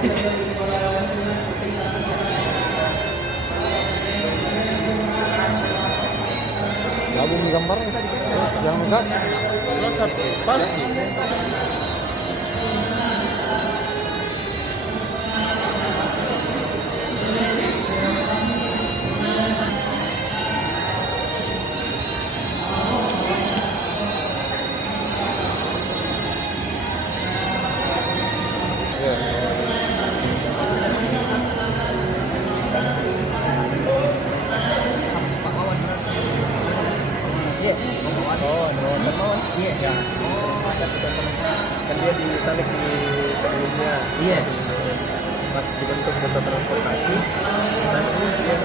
Gabung di gambar terus jangan enggak Terus pasti. Iya. Oh, teman. Iya. Ya. Oh, ada teman. Kan dia disalib di sebelumnya. Iya. Pas dibentuk pusat transportasi, sana dia